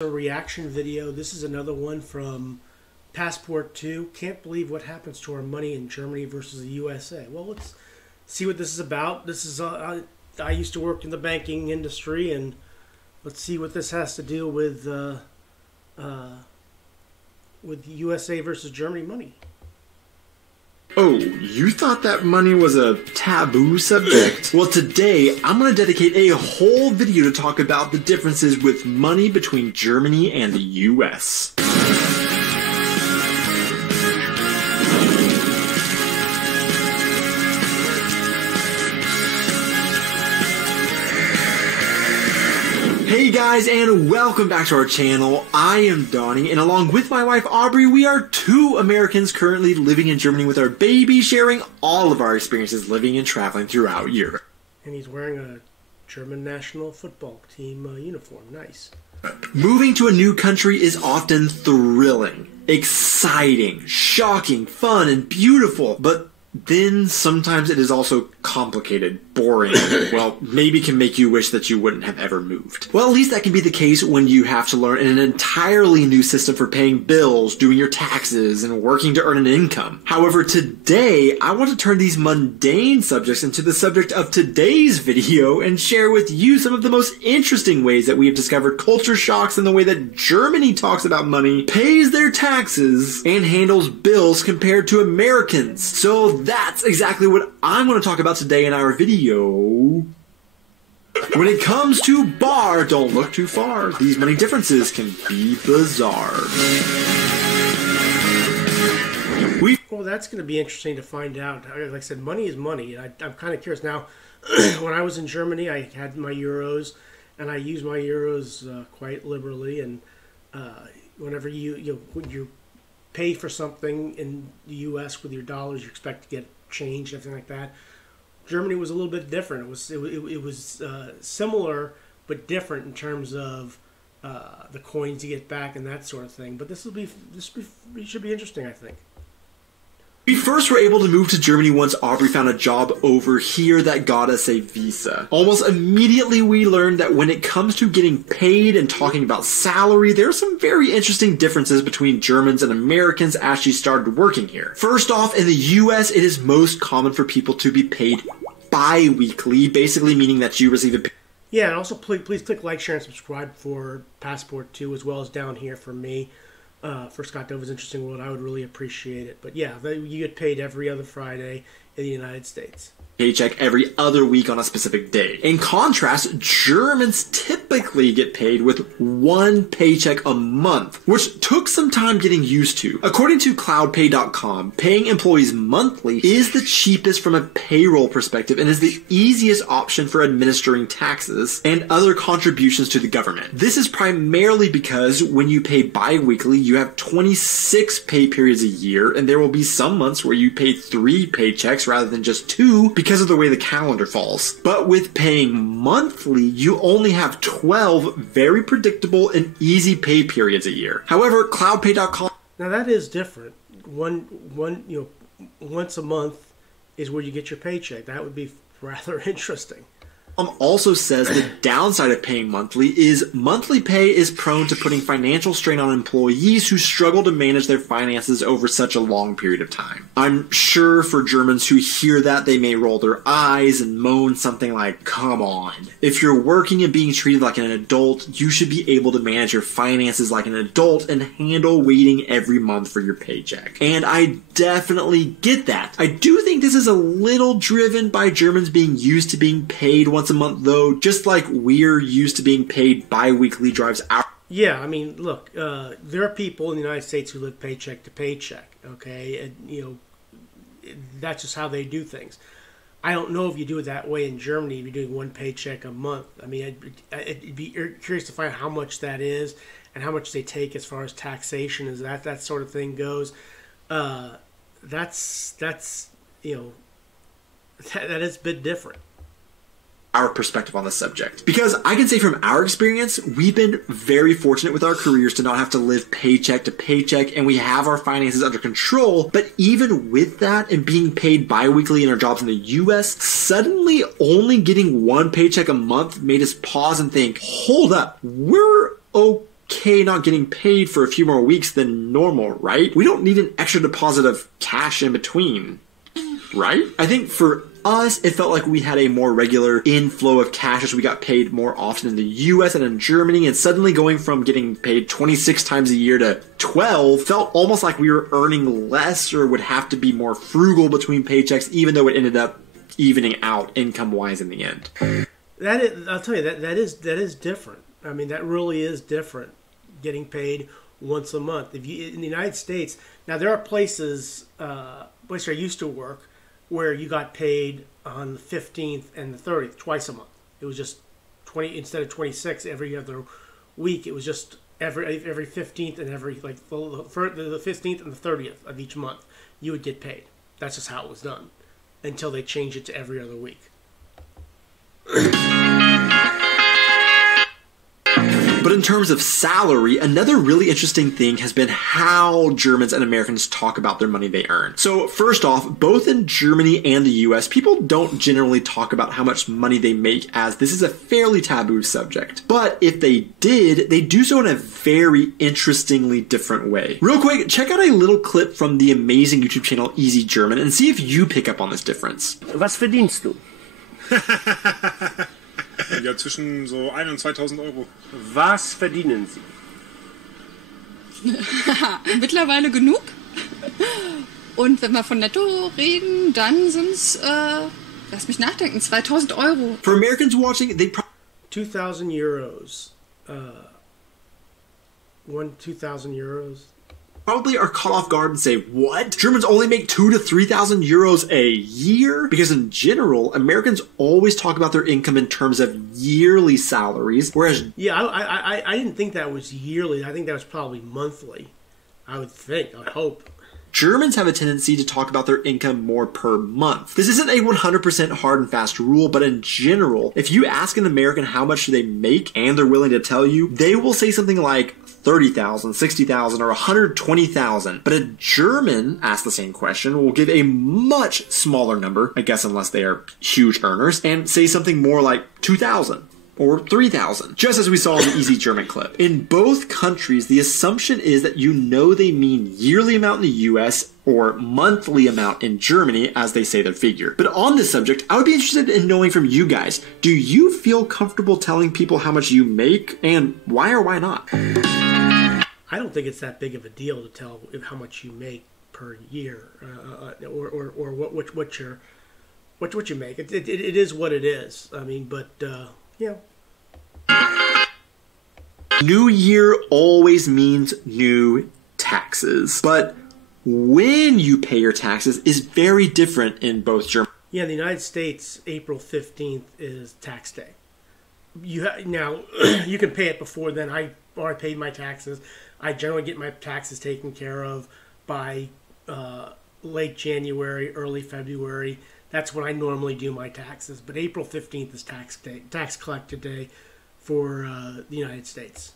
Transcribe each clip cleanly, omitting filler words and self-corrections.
A reaction video. This is another one from Passport 2. Can't believe what happens to our money in Germany versus the USA. Well, let's see what this is about. This is I used to work in the banking industry, and let's see what this has to do with USA versus Germany money. Oh, you thought that money was a taboo subject? Well, today I'm going to dedicate a whole video to talk about the differences with money between Germany and the US. Hey guys, and welcome back to our channel. I am Donnie, and along with my wife Aubrey, we are two Americans currently living in Germany with our baby, sharing all of our experiences living and traveling throughout Europe. And he's wearing a German national football team uniform. Nice. Moving to a new country is often thrilling, exciting, shocking, fun, and beautiful, but then sometimes it is also complicated, boring, well, maybe can make you wish that you wouldn't have ever moved. Well, at least that can be the case when you have to learn an entirely new system for paying bills, doing your taxes, and working to earn an income. However, today, I want to turn these mundane subjects into the subject of today's video and share with you some of the most interesting ways that we have discovered culture shocks in the way that Germany talks about money, pays their taxes, and handles bills compared to Americans. So that's exactly what I'm going to talk about today in our video. When it comes to bar, don't look too far. These money differences can be bizarre. Well, that's going to be interesting to find out. Like I said, money is money. I'm kind of curious now. When I was in Germany, I had my euros, and I used my euros quite liberally. And whenever you pay for something in the U.S. with your dollars, you expect to get change, everything like that. Germany was a little bit different. It was similar but different in terms of the coins you get back and that sort of thing. But this should be interesting, I think. We first were able to move to Germany once Aubrey found a job over here that got us a visa. Almost immediately we learned that when it comes to getting paid and talking about salary, there are some very interesting differences between Germans and Americans as she started working here. First off, in the US, it is most common for people to be paid bi-weekly, basically meaning that you receive a Yeah, and also please click like, share, and subscribe for Passport 2, as well as down here for me. For Scott Dover's Interesting World, I would really appreciate it. But yeah, you get paid every other Friday in the United States. Paycheck every other week on a specific day. In contrast, Germans typically get paid with one paycheck a month, which took some time getting used to. According to cloudpay.com, paying employees monthly is the cheapest from a payroll perspective and is the easiest option for administering taxes and other contributions to the government. This is primarily because when you pay bi-weekly, you have 26 pay periods a year, and there will be some months where you pay 3 paychecks rather than just 2 because of the way the calendar falls. But with paying monthly, you only have 12 very predictable and easy pay periods a year. However, cloudpay.com... Now that is different. Once a month is where you get your paycheck. That would be rather interesting. Also says the downside of paying monthly is monthly pay is prone to putting financial strain on employees who struggle to manage their finances over such a long period of time. I'm sure for Germans who hear that, they may roll their eyes and moan something like, come on. If you're working and being treated like an adult, you should be able to manage your finances like an adult and handle waiting every month for your paycheck. And I definitely get that. I do think this is a little driven by Germans being used to being paid once a month, though, just like we're used to being paid bi-weekly drives out. Yeah, I mean, look, there are people in the United States who live paycheck to paycheck, okay? And, that's just how they do things. I don't know if you do it that way in Germany, if you're doing one paycheck a month. I mean, I'd be curious to find out how much that is and how much they take as far as taxation, as that sort of thing goes. That's that is a bit different. Our perspective on the subject. Because I can say from our experience, we've been very fortunate with our careers to not have to live paycheck to paycheck, and we have our finances under control. But even with that and being paid bi-weekly in our jobs in the US, suddenly only getting one paycheck a month made us pause and think, hold up, we're okay okay not getting paid for a few more weeks than normal, right? We don't need an extra deposit of cash in between, right? I think for us, it felt like we had a more regular inflow of cash as we got paid more often in the US and in Germany, and suddenly going from getting paid 26 times a year to 12 felt almost like we were earning less or would have to be more frugal between paychecks, even though it ended up evening out income-wise in the end. That is, I'll tell you, that is different. I mean, that really is different, getting paid once a month. If you in the United States, now there are places where I used to work, where you got paid on the 15th and the 30th, twice a month. It was just 20 instead of 26 every other week. It was just every 15th and every the 15th and the 30th of each month you would get paid. That's just how it was done until they changed it to every other week. But in terms of salary, another really interesting thing has been how Germans and Americans talk about their money they earn. So first off, both in Germany and the US, people don't generally talk about how much money they make, as this is a fairly taboo subject. But if they did, they do so in a very interestingly different way. Real quick, check out a little clip from the amazing YouTube channel Easy German and see if you pick up on this difference. Was verdienst du? Ja, zwischen so 1.000 und 2.000 Euro. Was verdienen Sie? Mittlerweile genug. Und wenn wir von Netto reden, dann sind es, lass mich nachdenken, 2.000 Euro. For Americans watching, they 2,000 euros. 2,000 euros. probably are caught off guard and say, what? Germans only make 2,000 to 3,000 euros a year? Because in general, Americans always talk about their income in terms of yearly salaries, whereas... Yeah, I didn't think that was yearly. I think that was probably monthly. I would think, I hope. Germans have a tendency to talk about their income more per month. This isn't a 100% hard and fast rule, but in general, if you ask an American how much they make and they're willing to tell you, they will say something like 30,000, 60,000, or 120,000. But a German, asked the same question, will give a much smaller number, I guess unless they are huge earners, and say something more like 2,000. Or 3,000, just as we saw in the Easy German clip. In both countries, the assumption is that you know they mean yearly amount in the US or monthly amount in Germany as they say their figure. But on this subject, I would be interested in knowing from you guys, do you feel comfortable telling people how much you make, and why or why not? I don't think it's that big of a deal to tell how much you make per year, or what you make. It is what it is. I mean, but yeah. New year always means new taxes, but when you pay your taxes is very different in both Germany. Yeah, in the United States, April 15th is tax day. Now, you can pay it before then. I already paid my taxes. I generally get my taxes taken care of by late January, early February. That's when I normally do my taxes. But April 15th is tax day, tax collector day for the United States.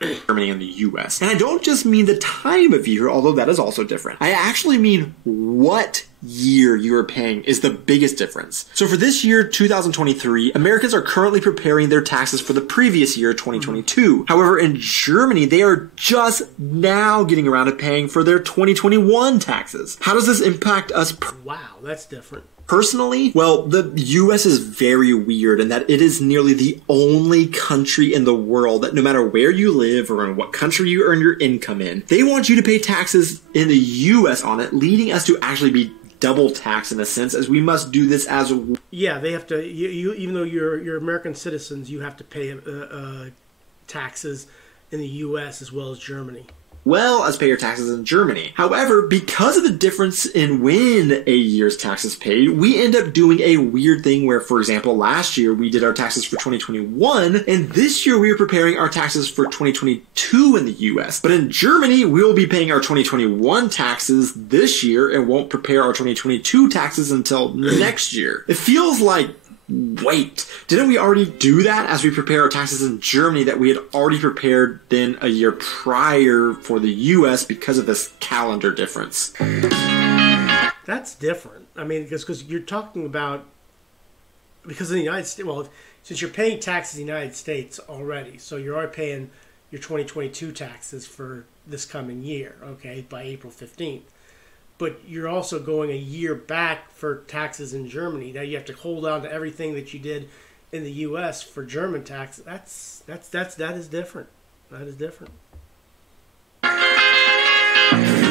Germany and the US. And I don't just mean the time of year, although that is also different. I actually mean what year you are paying is the biggest difference. So for this year, 2023, Americans are currently preparing their taxes for the previous year, 2022. However, in Germany, they are just now getting around to paying for their 2021 taxes. How does this impact us? Wow, that's different. Personally, well, the US is very weird in that it is nearly the only country in the world that no matter where you live or in what country you earn your income in, they want you to pay taxes in the US on it, leading us to actually be double taxed in a sense, as we must do this as a... Yeah, they have to, you even though you're American citizens, you have to pay taxes in the US as well as Germany. Well as pay your taxes in Germany. However, because of the difference in when a year's tax is paid, we end up doing a weird thing where, for example, last year we did our taxes for 2021, and this year we are preparing our taxes for 2022 in the US. But in Germany, we will be paying our 2021 taxes this year and won't prepare our 2022 taxes until next year. It feels like, wait, didn't we already do that as we prepare our taxes in Germany that we had already prepared then a year prior for the US because of this calendar difference? That's different. I mean, because you're talking about, because in the United States, well, since you're paying taxes in the United States already, so you're already paying your 2022 taxes for this coming year, okay, by April 15th. But you're also going a year back for taxes in Germany. Now you have to hold on to everything that you did in the U.S. for German tax. That is different. That is different.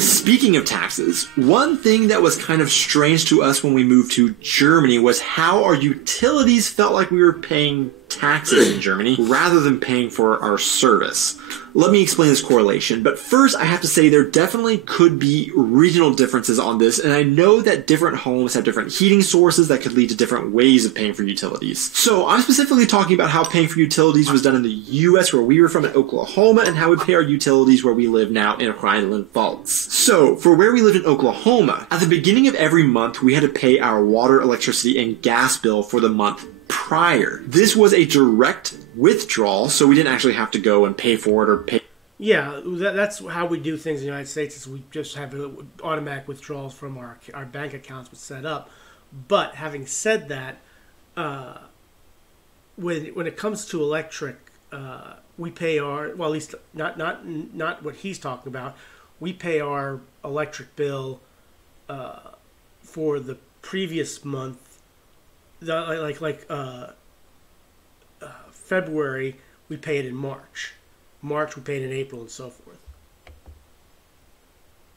Speaking of taxes, one thing that was kind of strange to us when we moved to Germany was how our utilities felt like we were paying taxes in Germany rather than paying for our service. Let me explain this correlation, but first I have to say there definitely could be regional differences on this, and I know that different homes have different heating sources that could lead to different ways of paying for utilities. So I'm specifically talking about how paying for utilities was done in the US, where we were from in Oklahoma, and how we pay our utilities where we live now in Highland Falls. So for where we lived in Oklahoma, at the beginning of every month we had to pay our water, electricity, and gas bill for the month prior. This was a direct withdrawal, so we didn't actually have to go and pay for it or pay. Yeah, that's how we do things in the United States. Is we just have automatic withdrawals from our bank accounts set up. But having said that, when it comes to electric, we pay our, well, at least not what he's talking about. We pay our electric bill for the previous month. February, we pay it in March. March, we pay it in April, and so forth.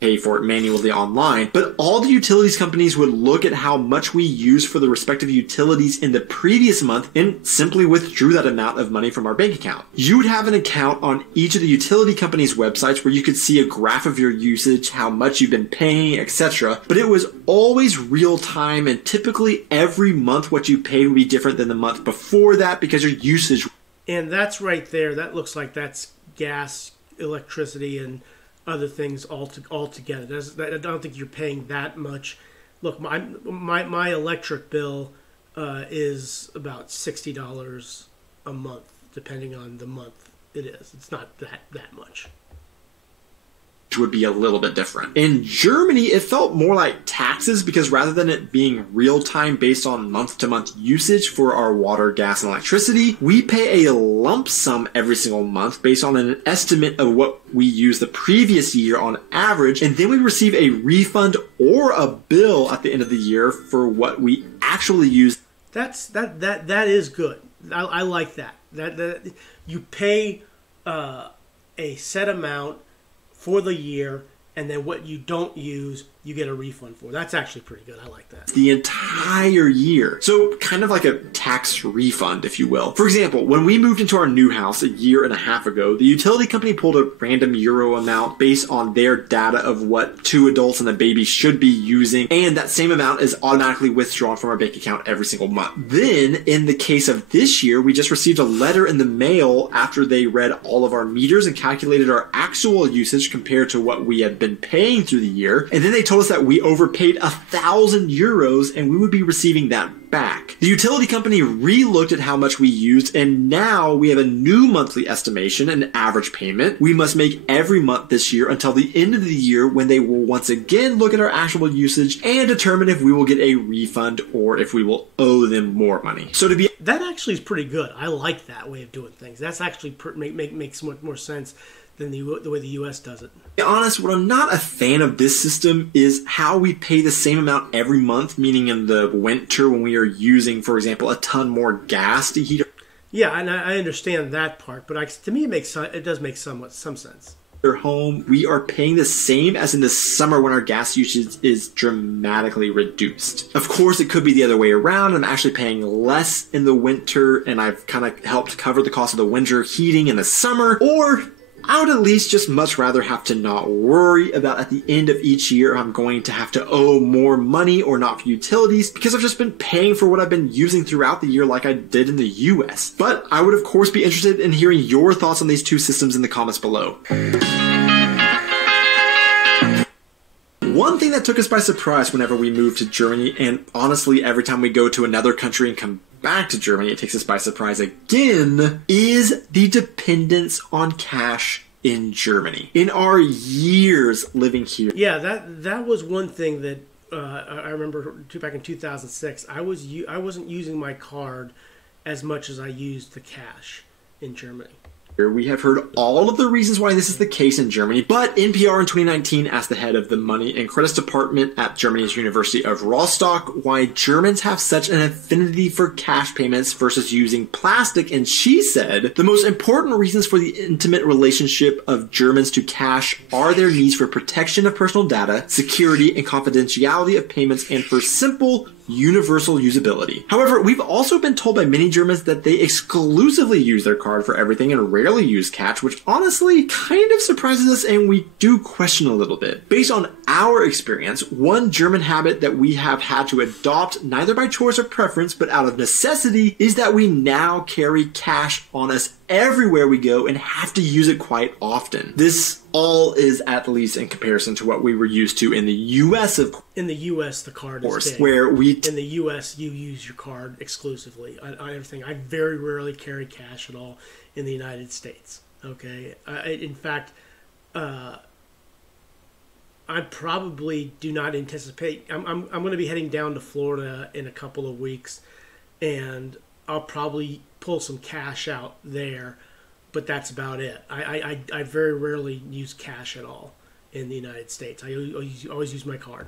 Pay for it manually online, but all the utilities companies would look at how much we use for the respective utilities in the previous month and simply withdrew that amount of money from our bank account. You would have an account on each of the utility companies' websites where you could see a graph of your usage, how much you've been paying, etc. But it was always real time, and typically every month what you paid would be different than the month before that because your usage. And that's right there. That looks like that's gas, electricity, and other things all together. I don't think you're paying that much. Look, my electric bill is about $60 a month, depending on the month it is. It's not that much. Would be a little bit different. In Germany, it felt more like taxes because rather than it being real time based on month-to-month usage for our water, gas, and electricity, we pay a lump sum every single month based on an estimate of what we used the previous year on average, and then we receive a refund or a bill at the end of the year for what we actually used. That is good. I like that. That you pay a set amount for the year, and then what you don't use, you get a refund for. That's actually pretty good. I like that. The entire year. So kind of like a tax refund, if you will. For example, when we moved into our new house a year and a half ago, the utility company pulled a random euro amount based on their data of what 2 adults and a baby should be using, and that same amount is automatically withdrawn from our bank account every single month. Then, in the case of this year, we just received a letter in the mail after they read all of our meters and calculated our actual usage compared to what we had been paying through the year, and then they told us that we overpaid 1,000 euros and we would be receiving that back. The utility company re-looked at how much we used, and now we have a new monthly estimation, an average payment we must make every month this year until the end of the year, when they will once again look at our actual usage and determine if we will get a refund or if we will owe them more money. So to be that actually is pretty good. I like that way of doing things. That's actually makes much more sense than the way the U.S. does it. To be honest, what I'm not a fan of this system is how we pay the same amount every month, meaning in the winter when we are using, for example, a ton more gas to heat. Yeah, and I understand that part, but to me it does make some sense. Our home, we are paying the same as in the summer when our gas usage is dramatically reduced. Of course, it could be the other way around. I'm actually paying less in the winter, and I've kind of helped cover the cost of the winter heating in the summer, or I would at least just much rather have to not worry about at the end of each year I'm going to have to owe more money or not for utilities, because I've just been paying for what I've been using throughout the year like I did in the US. But I would of course be interested in hearing your thoughts on these two systems in the comments below. One thing that took us by surprise whenever we moved to Germany, and honestly every time we go to another country and come back to Germany, it takes us by surprise again, is the dependence on cash in Germany. In our years living here. Yeah, that was one thing that I remember back in 2006. I wasn't using my card as much as I used the cash in Germany. We have heard all of the reasons why this is the case in Germany, but NPR in 2019 asked the head of the Money and Credits Department at Germany's University of Rostock why Germans have such an affinity for cash payments versus using plastic, and she said the most important reasons for the intimate relationship of Germans to cash are their needs for protection of personal data, security and confidentiality of payments, and for simple, universal usability. However, we've also been told by many Germans that they exclusively use their card for everything and rarely use cash, which honestly kind of surprises us and we do question a little bit. Based on our experience, one German habit that we have had to adopt, neither by choice or preference, but out of necessity, is that we now carry cash on us everywhere we go and have to use it quite often. This all is at least in comparison to what we were used to in the U.S. In the U.S., the card is king. Where in the U.S., you use your card exclusively on everything. I very rarely carry cash at all in the United States. Okay, in fact, I probably do not anticipate. I'm going to be heading down to Florida in a couple of weeks, and I'll probably pull some cash out there, but that's about it. I very rarely use cash at all in the United States. I always use my card.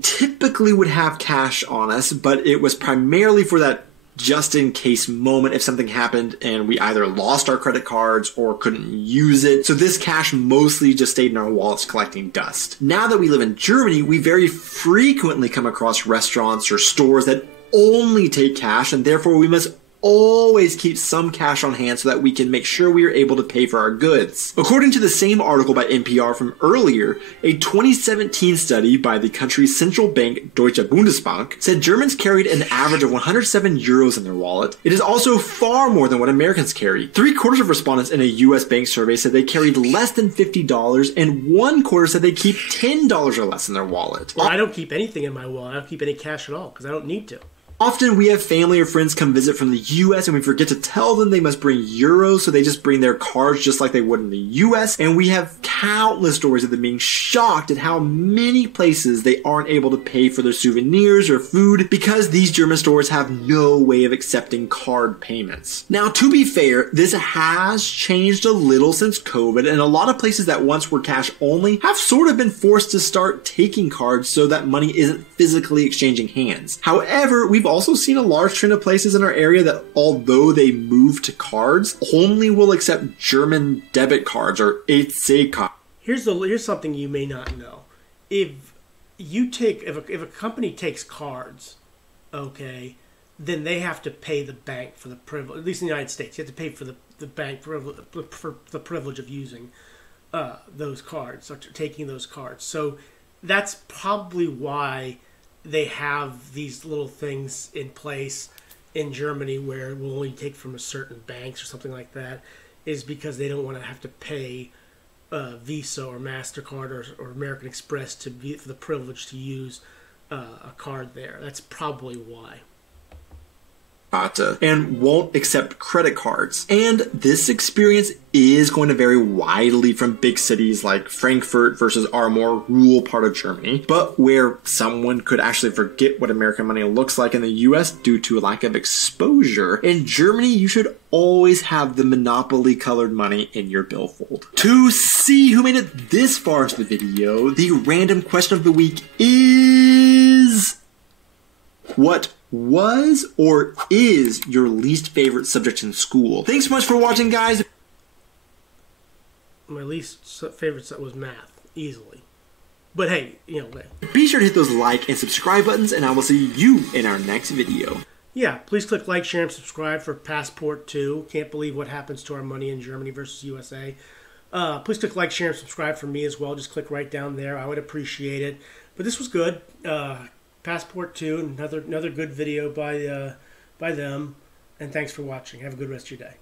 Typically would have cash on us, but it was primarily for that just-in-case moment if something happened and we either lost our credit cards or couldn't use it. So this cash mostly just stayed in our wallets collecting dust. Now that we live in Germany, we very frequently come across restaurants or stores that only take cash, and therefore we must always keep some cash on hand so that we can make sure we are able to pay for our goods. According to the same article by NPR from earlier, a 2017 study by the country's central bank, Deutsche Bundesbank, said Germans carried an average of 107 euros in their wallet. It is also far more than what Americans carry. 3/4 of respondents in a U.S. bank survey said they carried less than $50, and 1/4 said they keep $10 or less in their wallet. Well, I don't keep anything in my wallet. I don't keep any cash at all because I don't need to. Often we have family or friends come visit from the U.S. and we forget to tell them they must bring euros, so they just bring their cards just like they would in the U.S. And we have countless stories of them being shocked at how many places they aren't able to pay for their souvenirs or food because these German stores have no way of accepting card payments. Now, to be fair, this has changed a little since COVID, and a lot of places that once were cash only have sort of been forced to start taking cards so that money isn't physically exchanging hands. However, we've also seen a large trend of places in our area that, although they move to cards, only will accept German debit cards or EC cards. Here's something you may not know. If a company takes cards, okay, then they have to pay the bank for the privilege. At least in the United States, you have to pay for the bank for the privilege of using those cards, or taking those cards. So that's probably why they have these little things in place in Germany where we'll only take from a certain banks or something like that, is because they don't want to have to pay Visa or MasterCard or American Express for the privilege to use a card there. That's probably why. And won't accept credit cards. And this experience is going to vary widely from big cities like Frankfurt versus our more rural part of Germany, but where someone could actually forget what American money looks like in the US due to a lack of exposure. In Germany, you should always have the monopoly colored money in your billfold. To see who made it this far into the video, the random question of the week is: what was or is your least favorite subject in school? Thanks so much for watching, guys. My least favorite set was math, easily. But hey, be sure to hit those like and subscribe buttons, and I will see you in our next video. Yeah, please click like, share, and subscribe for Passport 2. Can't believe what happens to our money in Germany versus USA. Please click like, share, and subscribe for me as well. Just click right down there. I would appreciate it. But this was good. Passport 2, another good video by them. And thanks for watching. Have a good rest of your day.